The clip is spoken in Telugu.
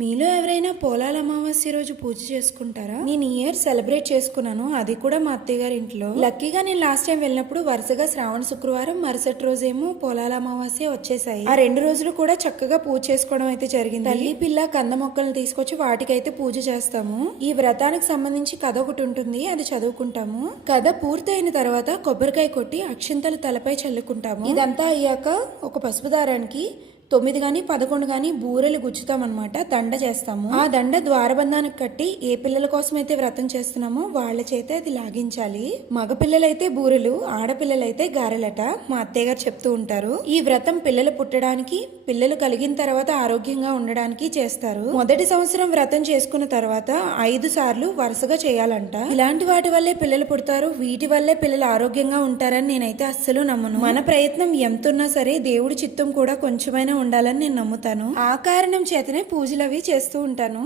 మీలో ఎవరైనా పోలాల అమావాస్య రోజు పూజ చేసుకుంటారా? నేను ఈ ఇయర్ సెలబ్రేట్ చేసుకున్నాను, అది కూడా మా అత్తయ్య గారి ఇంట్లో. లక్కీగా నేను లాస్ట్ టైం వెళ్ళినప్పుడు వరుసగా శ్రావణ శుక్రవారం మరుసటి రోజేమో పోలాల అమావాస్య వచ్చేసాయి. ఆ 2 రోజులు కూడా చక్కగా పూజ చేసుకోవడం అయితే జరిగింది. తల్లి పిల్ల కంద మొక్కలను తీసుకొచ్చి వాటికైతే పూజ చేస్తాము. ఈ వ్రతానికి సంబంధించి కథ ఒకటి ఉంటుంది, అది చదువుకుంటాము. కథ పూర్తయిన తర్వాత కొబ్బరికాయ కొట్టి అక్షింతలు తలపై చల్లుకుంటాము. ఇదంతా అయ్యాక ఒక పసుపు దారానికి 9 గాని 11 గాని బూరెలు గుచ్చుతామన్నమాట. దండ చేస్తాము. ఆ దండ ద్వారబంధానికి కట్టి ఏ పిల్లల కోసం అయితే వ్రతం చేస్తున్నామో వాళ్ళ చేతే అది లాగించాలి. మగ పిల్లలైతే బూరెలు, ఆడపిల్లలైతే గారెలట మా అత్తయ్య గారు చెప్తూ ఉంటారు. ఈ వ్రతం పిల్లలు పుట్టడానికి, పిల్లలు కలిగిన తర్వాత ఆరోగ్యంగా ఉండడానికి చేస్తారు. మొదటి సంవత్సరం వ్రతం చేసుకున్న తర్వాత 5 సార్లు వరుసగా చేయాలంట. ఇలాంటి వాటి వల్లే పిల్లలు పుడతారు, వీటి వల్లే పిల్లలు ఆరోగ్యంగా ఉంటారని నేనైతే అస్సలు నమ్మను. మన ప్రయత్నం ఎంతున్నా సరే దేవుడి చిత్తం కూడా కొంచెమైనా ఉండాలని నేను నమ్ముతాను. ఆ కారణం చేతనే పూజలు అవి చేస్తూ ఉంటాను.